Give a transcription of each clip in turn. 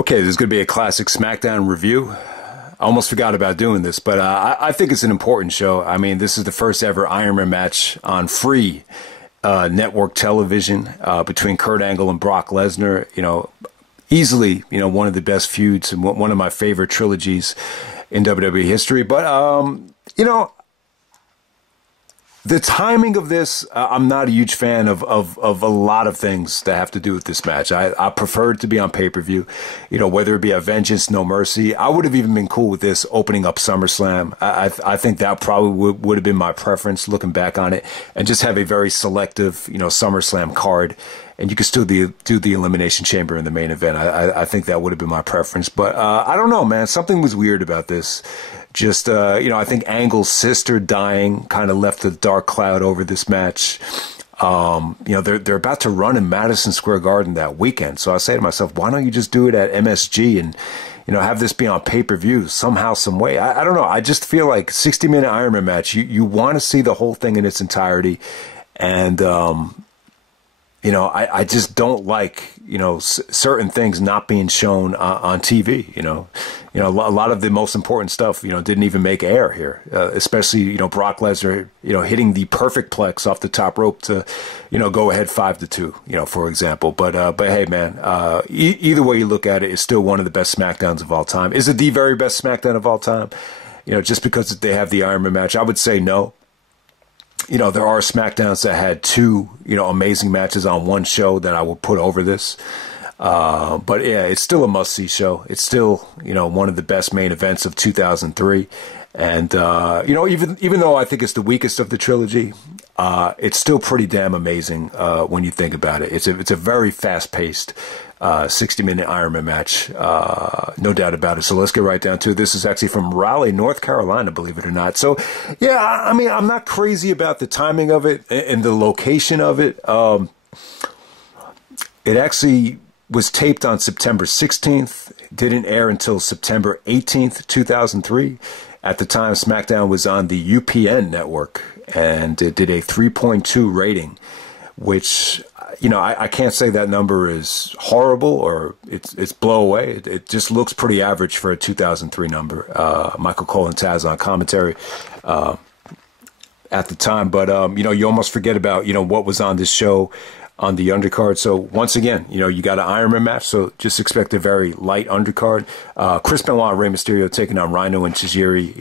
Okay, there's going to be a classic Smackdown review. I almost forgot about doing this, but I think it's an important show. I mean, this is the first ever Iron Man match on free network television between Kurt Angle and Brock Lesnar. You know, easily, one of the best feuds and one of my favorite trilogies in WWE history. But, the timing of this, I'm not a huge fan of a lot of things that have to do with this match. I prefer it to be on pay-per-view, whether it be a Vengeance, No Mercy. I would have even been cool with this opening up SummerSlam. I think that probably would have been my preference looking back on it, and just have a very selective, SummerSlam card. And you could still do the Elimination Chamber in the main event. I think that would have been my preference. But I don't know, man. Something was weird about this. Just, I think Angle's sister dying kind of left a dark cloud over this match. They're about to run in Madison Square Garden that weekend. So I say to myself, why don't you just do it at MSG and, have this be on pay-per-view somehow, some way? I don't know. I just feel like 60-minute Iron Man match, you want to see the whole thing in its entirety. And, I just don't like, certain things not being shown on TV, a lot of the most important stuff, didn't even make air here, especially, Brock Lesnar, hitting the perfect plex off the top rope to, go ahead 5-2, for example. But hey, man, either way you look at it, it's still one of the best SmackDowns of all time. Is it the very best SmackDown of all time? Just because they have the Iron Man match, I would say no. There are SmackDowns that had two, amazing matches on one show that I would put over this. But yeah, it's still a must-see show. It's still, one of the best main events of 2003. And, even though I think it's the weakest of the trilogy, it's still pretty damn amazing when you think about it. It's a very fast-paced 60-minute Iron Man match, no doubt about it. So let's get right down to it. This is actually from Raleigh, North Carolina, believe it or not. So, yeah, I mean, I'm not crazy about the timing of it and the location of it. It actually was taped on September 16th, didn't air until September 18th, 2003. At the time, SmackDown was on the UPN network, and it did a 3.2 rating, which, I can't say that number is horrible or it's blow away. It just looks pretty average for a 2003 number. Michael Cole and Taz on commentary at the time. But, you almost forget about, what was on this show on the undercard. So once again, you got an Iron Man match, so just expect a very light undercard. Chris Benoit and Rey Mysterio taking on Rhyno and Tajiri.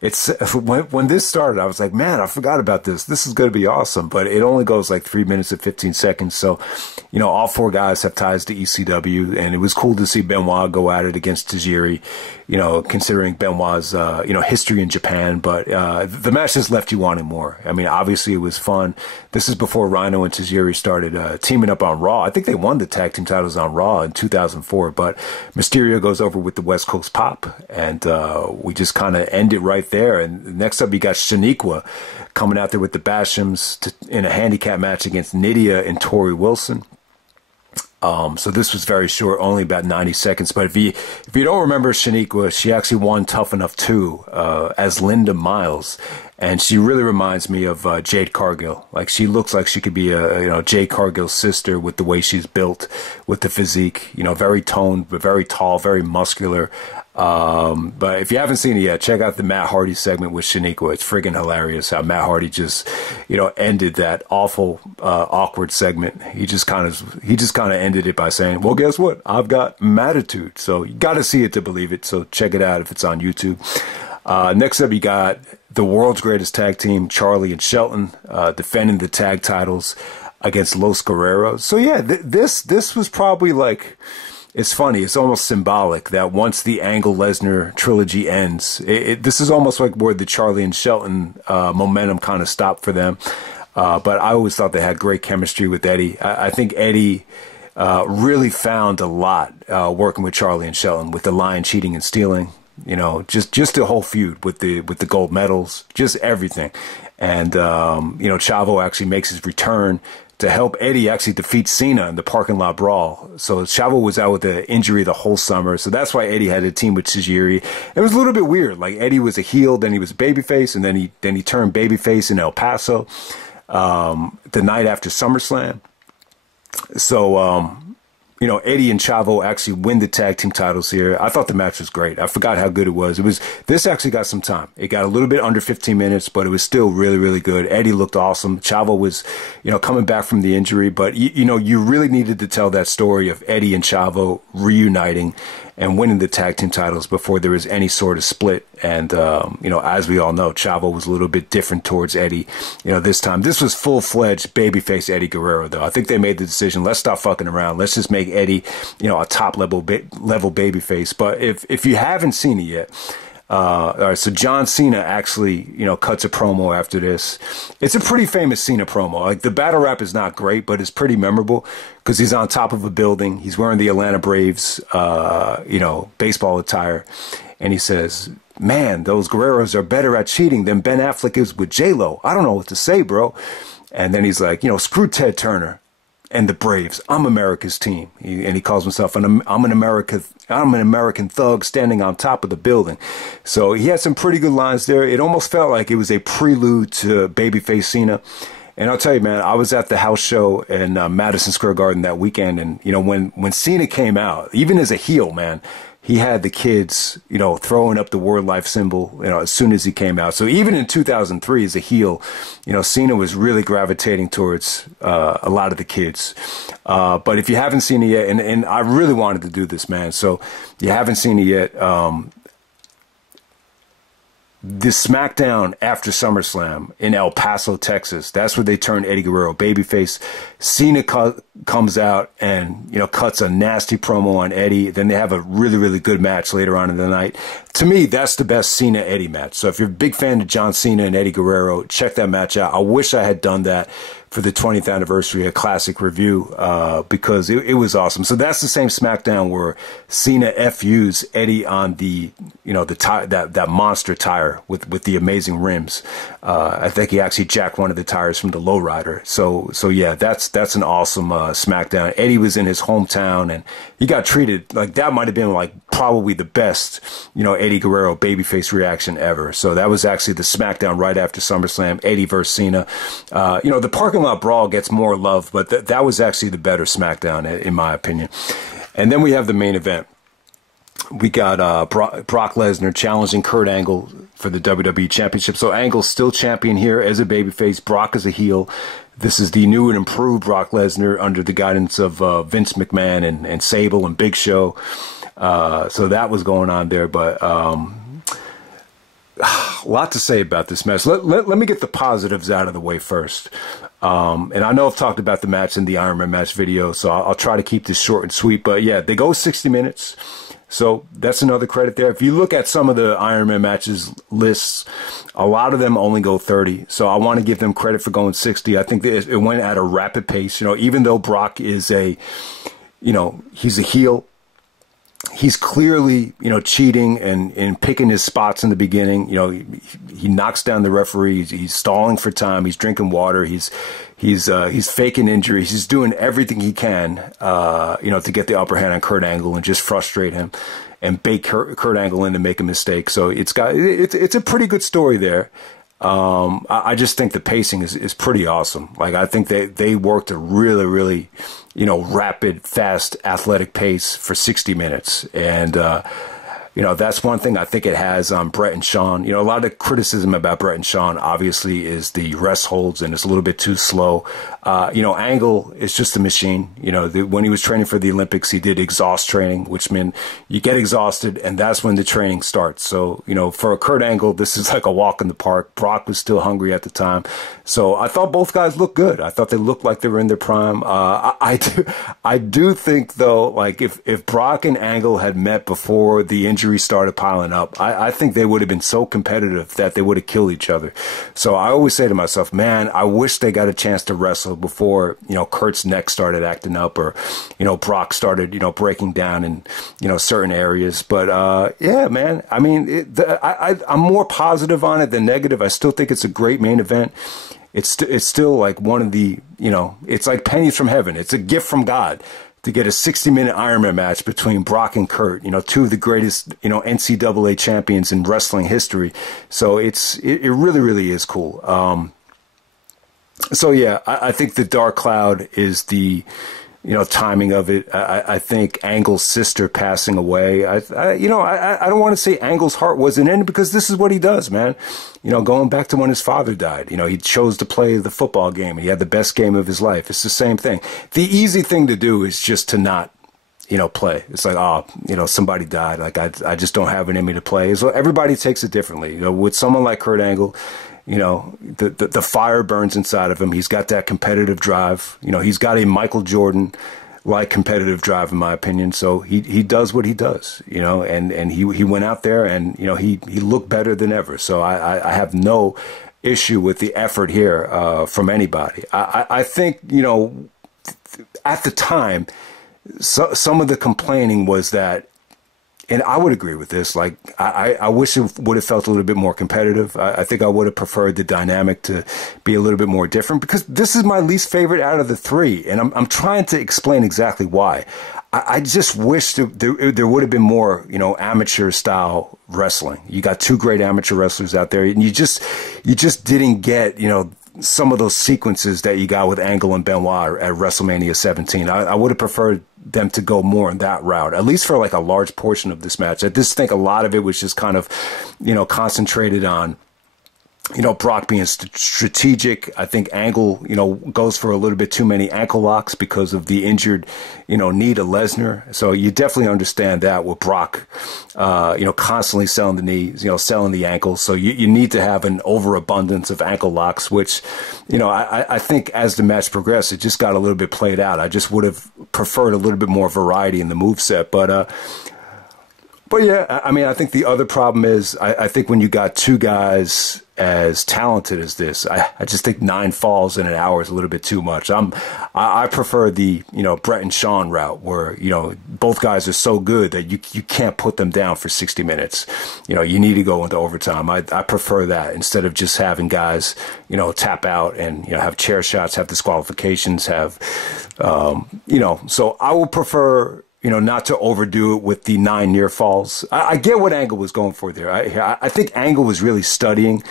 It's when this started, I was like, man, I forgot about this. This is going to be awesome. But it only goes like 3 minutes and 15 seconds. So, all four guys have ties to ECW, and it was cool to see Benoit go at it against Tajiri, considering Benoit's, history in Japan. But the match just left you wanting more. I mean, obviously it was fun. This is before Rhyno and Tajiri started teaming up on Raw. I think they won the tag team titles on Raw in 2004, but Mysterio goes over with the West Coast Pop, and we just kind of end it right there. And next up, you got Shaniqua coming out there with the Bashams in a handicap match against Nidia and Torrie Wilson. So this was very short, only about 90 seconds. But if you don't remember Shaniqua, she actually won Tough Enough 2 as Linda Miles. And she really reminds me of Jade Cargill. Like, she looks like she could be Jade Cargill's sister with the way she's built, with the physique. Very toned, but very tall, very muscular. But if you haven't seen it yet, check out the Matt Hardy segment with Shaniqua. It's friggin' hilarious how Matt Hardy just, ended that awful, awkward segment. He just kind of ended it by saying, well, guess what? I've got Mattitude. So you got to see it to believe it. So check it out if it's on YouTube. Next up, you got the world's greatest tag team, Charlie and Shelton, defending the tag titles against Los Guerreros. So yeah, this was probably like, it's funny, it's almost symbolic that once the Angle Lesnar trilogy ends, this is almost like where the Charlie and Shelton momentum kind of stopped for them. But I always thought they had great chemistry with Eddie. I think Eddie really found a lot working with Charlie and Shelton, with the lying, cheating, and stealing. Just the whole feud with the gold medals, just everything. And, Chavo actually makes his return to help Eddie actually defeat Cena in the parking lot brawl. So Chavo was out with an injury the whole summer. So that's why Eddie had a team with Tajiri. It was a little bit weird. Like, Eddie was a heel, then he was a babyface, and then he turned babyface in El Paso, the night after SummerSlam. So, you know, Eddie and Chavo actually win the tag team titles here. I thought the match was great. I forgot how good it was. This actually got some time. It got a little bit under 15 minutes, but it was still really, really good. Eddie looked awesome. Chavo was, you know, coming back from the injury, but you know, you really needed to tell that story of Eddie and Chavo reuniting and winning the tag team titles before there was any sort of split. And, you know, as we all know, Chavo was a little bit different towards Eddie, you know, this time. This was full-fledged babyface Eddie Guerrero, though. I think they made the decision, let's stop fucking around. Let's just make Eddie, you know, a top-level babyface. But if you haven't seen it yet, all right, so John Cena actually, you know, cuts a promo after this. It's a pretty famous Cena promo. Like, the battle rap is not great, but it's pretty memorable because he's on top of a building. He's wearing the Atlanta Braves, you know, baseball attire. And he says, man, those Guerreros are better at cheating than Ben Affleck is with J-Lo. I don't know what to say, bro. And then he's like, you know, screw Ted Turner and the Braves. I'm America's team. And he calls himself I'm an American thug standing on top of the building. So he had some pretty good lines there. It almost felt like it was a prelude to babyface Cena. And I'll tell you, man, I was at the house show in Madison Square Garden that weekend. And, you know, when Cena came out, even as a heel, man, he had the kids, you know, throwing up the word life symbol, you know, as soon as he came out. So even in 2003 as a heel, you know, Cena was really gravitating towards a lot of the kids. But if you haven't seen it yet, and I really wanted to do this, man, so you haven't seen it yet, this Smackdown after SummerSlam in El Paso, Texas, that's where they turned Eddie Guerrero babyface. Cena comes out and, you know, cuts a nasty promo on Eddie. Then they have a really, really good match later on in the night. To me, that's the best Cena-Eddie match. So if you're a big fan of John Cena and Eddie Guerrero, check that match out. I wish I had done that for the 20th anniversary, a classic review, because it was awesome. So that's the same Smackdown where Cena FUs Eddie on the, you know, the tire, that monster tire with the amazing rims. I think he actually jacked one of the tires from the lowrider. So yeah, that's an awesome Smackdown. Eddie was in his hometown and he got treated like that. Might have been like probably the best, you know, Eddie Guerrero babyface reaction ever. So that was actually the Smackdown right after SummerSlam, Eddie versus Cena. You know, the parking lot brawl gets more love, but that was actually the better Smackdown in my opinion. And then we have the main event. We got Brock Lesnar challenging Kurt Angle for the WWE Championship. So Angle's still champion here as a babyface. Brock is a heel. This is the new and improved Brock Lesnar under the guidance of Vince McMahon and Sable and Big Show. So that was going on there, but a lot to say about this match. Let me get the positives out of the way first. And I know I've talked about the match in the Iron Man match video, so I'll try to keep this short and sweet. But yeah, they go 60 minutes. So that's another credit there. If you look at some of the Iron Man matches lists, a lot of them only go 30. So I want to give them credit for going 60. I think that it went at a rapid pace. You know, even though Brock is you know, he's a heel, he's clearly, you know, cheating and picking his spots in the beginning. You know, he knocks down the referee. He's stalling for time. He's drinking water. He's faking injuries. He's doing everything he can, you know, to get the upper hand on Kurt Angle and just frustrate him and bait Kurt Angle in to make a mistake. So it's a pretty good story there. I just think the pacing is pretty awesome. Like, I think they worked a really, really, you know, rapid, fast, athletic pace for 60 minutes. And, you know, that's one thing I think it has on Brett and Sean. You know, a lot of criticism about Brett and Sean, obviously, is the rest holds and it's a little bit too slow. You know, Angle is just a machine. You know, when he was training for the Olympics, he did exhaust training, which meant you get exhausted and that's when the training starts. So, you know, for Kurt Angle, this is like a walk in the park. Brock was still hungry at the time. So I thought both guys looked good. I thought they looked like they were in their prime. I do think, though, like if Brock and Angle had met before the injuries started piling up, I think they would have been so competitive that they would have killed each other. So I always say to myself, man, I wish they got a chance to wrestle before, you know, Kurt's neck started acting up or, you know, Brock started, you know, breaking down in, you know, certain areas. But yeah, man, I mean, I'm more positive on it than negative. I still think it's a great main event. It's still like one of the, you know, it's like pennies from heaven. It's a gift from God to get a 60-minute Iron Man match between Brock and Kurt, you know, two of the greatest, you know, NCAA champions in wrestling history. So it really, really is cool. So yeah, I think the Dark Cloud is the timing of it. I think Angle's sister passing away. I don't want to say Angle's heart wasn't in it, because this is what he does, man. Going back to when his father died, he chose to play the football game, and he had the best game of his life. It's the same thing. The easy thing to do is just to not, play. It's like, somebody died. Like, I just don't have it in me to play. So everybody takes it differently. With someone like Kurt Angle, the fire burns inside of him. He's got that competitive drive. He's got a Michael Jordan like competitive drive, in my opinion. So he does what he does, and he went out there and, he looked better than ever. So I have no issue with the effort here from anybody. I think, at the time, some of the complaining was that, and I would agree with this, like, I wish it would have felt a little bit more competitive. I think I would have preferred the dynamic to be a little bit more different, because this is my least favorite out of the three, and I'm trying to explain exactly why. I just wish there would have been more, amateur style wrestling. You got two great amateur wrestlers out there, and you just didn't get, some of those sequences that you got with Angle and Benoit at WrestleMania 17. I would have preferred them to go more in that route, at least for like a large portion of this match. I just think a lot of it was just kind of, concentrated on, Brock being strategic. I think Angle, goes for a little bit too many ankle locks because of the injured, knee to Lesnar. So you definitely understand that with Brock, constantly selling the knees, selling the ankles. So you need to have an overabundance of ankle locks, which, I think as the match progressed, it just got a little bit played out. I just would have preferred a little bit more variety in the moveset. But yeah, I mean, I think the other problem is, I think when you got two guys as talented as this, I just think 9 falls in an hour is a little bit too much. I prefer the, Brett and Sean route, where, both guys are so good that you can't put them down for 60 minutes. You need to go into overtime. I prefer that, instead of just having guys, tap out and, have chair shots, have disqualifications, have, so I would prefer, not to overdo it with the 9 near falls. I get what Angle was going for there. I think Angle was really studying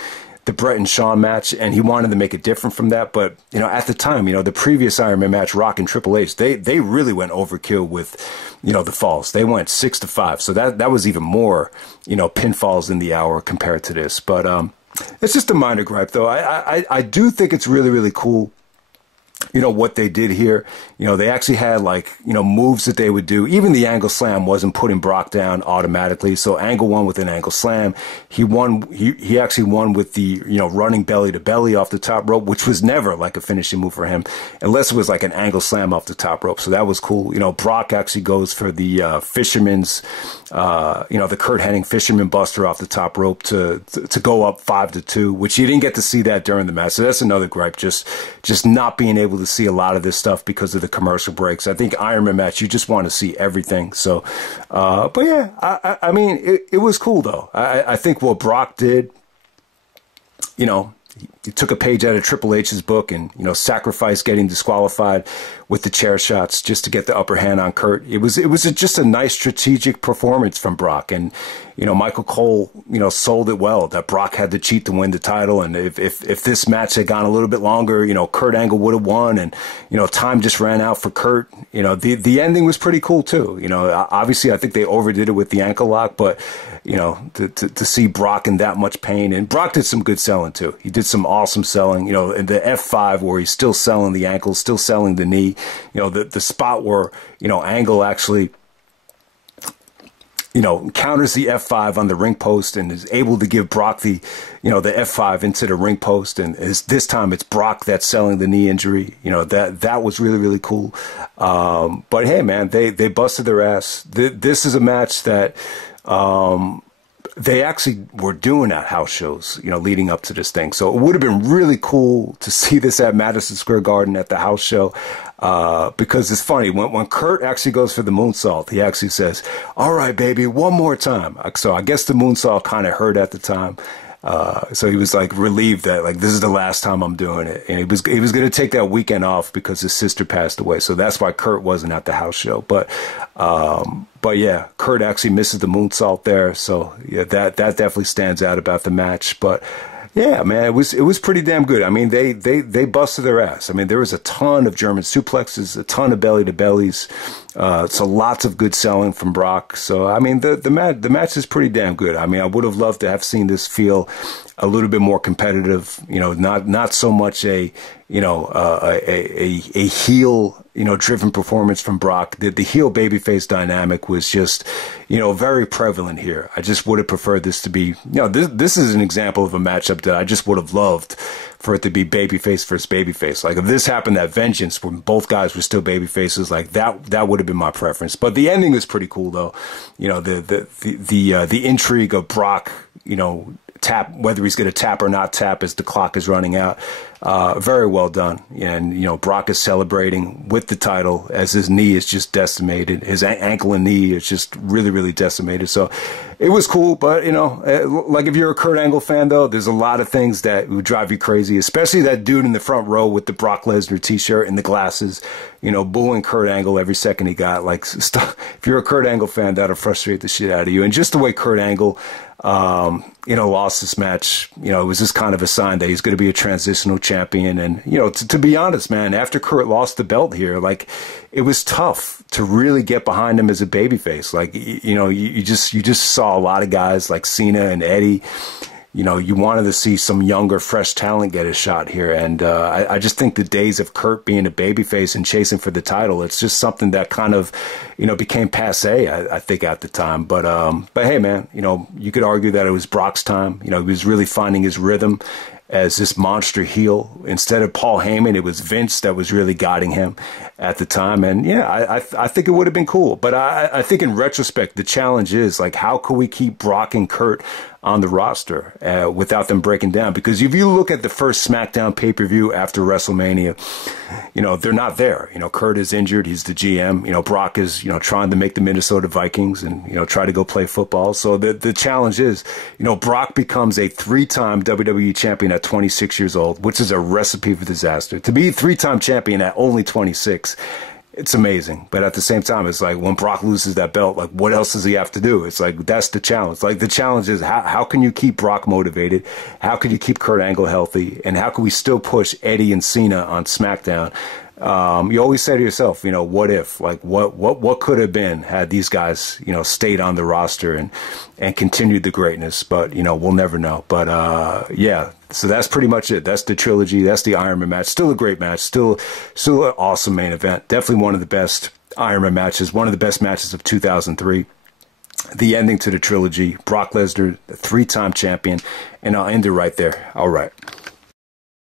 the Brett and Shawn match, and he wanted to make it different from that. But, at the time, the previous Iron Man match, Rock and Triple H, they really went overkill with, the falls. They went 6-5. So that was even more, pinfalls in the hour compared to this. But it's just a minor gripe, though. I do think it's really, really cool, what they did here. They actually had moves that they would do. Even the angle slam wasn't putting Brock down automatically. So Angle won with an angle slam. He won. He actually won with the, running belly to belly off the top rope, which was never like a finishing move for him, unless it was like an angle slam off the top rope. So that was cool. Brock actually goes for the fisherman's, the Kurt Hennig fisherman buster off the top rope to go up 5-2, which you didn't get to see that during the match. So that's another gripe, just not being able to see a lot of this stuff because of the commercial breaks. I think Iron Man match, you just want to see everything. So, but yeah, I mean, it was cool though. I think what Brock did, he took a page out of Triple H's book and, sacrificed getting disqualified with the chair shots just to get the upper hand on Kurt. It was just a nice strategic performance from Brock. And, Michael Cole, sold it well that Brock had to cheat to win the title. And if this match had gone a little bit longer, Kurt Angle would have won. And, time just ran out for Kurt. The ending was pretty cool too. Obviously I think they overdid it with the ankle lock, but, to see Brock in that much pain, and Brock did some good selling too. He did some awesome selling, in the F5 where he's still selling the ankle, still selling the knee, the spot where, Angle actually, counters the F5 on the ring post and is able to give Brock the, the F5 into the ring post. And this time it's Brock that's selling the knee injury. That was really, really cool. But hey, man, they busted their ass. This is a match that, they actually were doing at house shows, leading up to this thing. So it would have been really cool to see this at Madison Square Garden at the house show. Because it's funny, when Kurt actually goes for the moonsault, he actually says, "All right, baby, one more time." So I guess the moonsault kind of hurt at the time. So he was like relieved that this is the last time I'm doing it. And he was going to take that weekend off because his sister passed away. So that's why Kurt wasn't at the house show. But yeah, Kurt actually misses the moonsault there. So yeah, that definitely stands out about the match. But Yeah, man, it was pretty damn good. I mean, they busted their ass. I mean, there was a ton of German suplexes, a ton of belly to bellies, so lots of good selling from Brock. So I mean, the match is pretty damn good. I mean, I would have loved to have seen this feel a little bit more competitive. You know, not so much a heel driven performance from Brock. The heel babyface dynamic was just very prevalent here. I just would have preferred this to be this is an example of a matchup that I just would have loved for it to be babyface versus babyface. Like if this happened at Vengeance when both guys were still babyfaces, like that would have been my preference. But the ending is pretty cool though. The intrigue of Brock, tap, whether he's going to tap or not tap as the clock is running out. Very well done. And, Brock is celebrating with the title as his knee is just decimated. His ankle and knee is just really, really decimated. So it was cool. But, like if you're a Kurt Angle fan, though, there's a lot of things that would drive you crazy, especially that dude in the front row with the Brock Lesnar t-shirt and the glasses, booing Kurt Angle every second he got. Like, if you're a Kurt Angle fan, that'll frustrate the shit out of you. And just the way Kurt Angle lost this match, it was just kind of a sign that he's going to be a transitional champion. And, to be honest, man, after Kurt lost the belt here, like, it was tough to really get behind him as a babyface. Like, you just saw a lot of guys like Cena and Eddie. You wanted to see some younger, fresh talent get a shot here. And I just think the days of Kurt being a babyface and chasing for the title, it's just something that kind of, became passe, I think, at the time. But hey, man, you could argue that it was Brock's time. He was really finding his rhythm as this monster heel. Instead of Paul Heyman, it was Vince that was really guiding him at the time. And yeah, I think it would have been cool. But I think in retrospect, the challenge is, like, how could we keep Brock and Kurt on the roster without them breaking down? Because if you look at the first SmackDown pay-per-view after WrestleMania, they're not there. Kurt is injured. He's the GM. Brock is, trying to make the Minnesota Vikings and, try to go play football. So the challenge is, Brock becomes a 3-time WWE champion at 26 years old, which is a recipe for disaster. To be a 3-time champion at only 26, it's amazing. But at the same time, it's like when Brock loses that belt, like, what else does he have to do? It's like, that's the challenge. Like, the challenge is how can you keep Brock motivated? How can you keep Kurt Angle healthy? And how can we still push Eddie and Cena on SmackDown? You always say to yourself, what if? Like, what could have been had these guys, stayed on the roster and continued the greatness? But, we'll never know. But, yeah, so that's pretty much it. That's the trilogy. That's the Iron Man match. Still a great match. Still an awesome main event. Definitely one of the best Iron Man matches. One of the best matches of 2003. The ending to the trilogy. Brock Lesnar, the 3-time champion. And I'll end it right there. All right.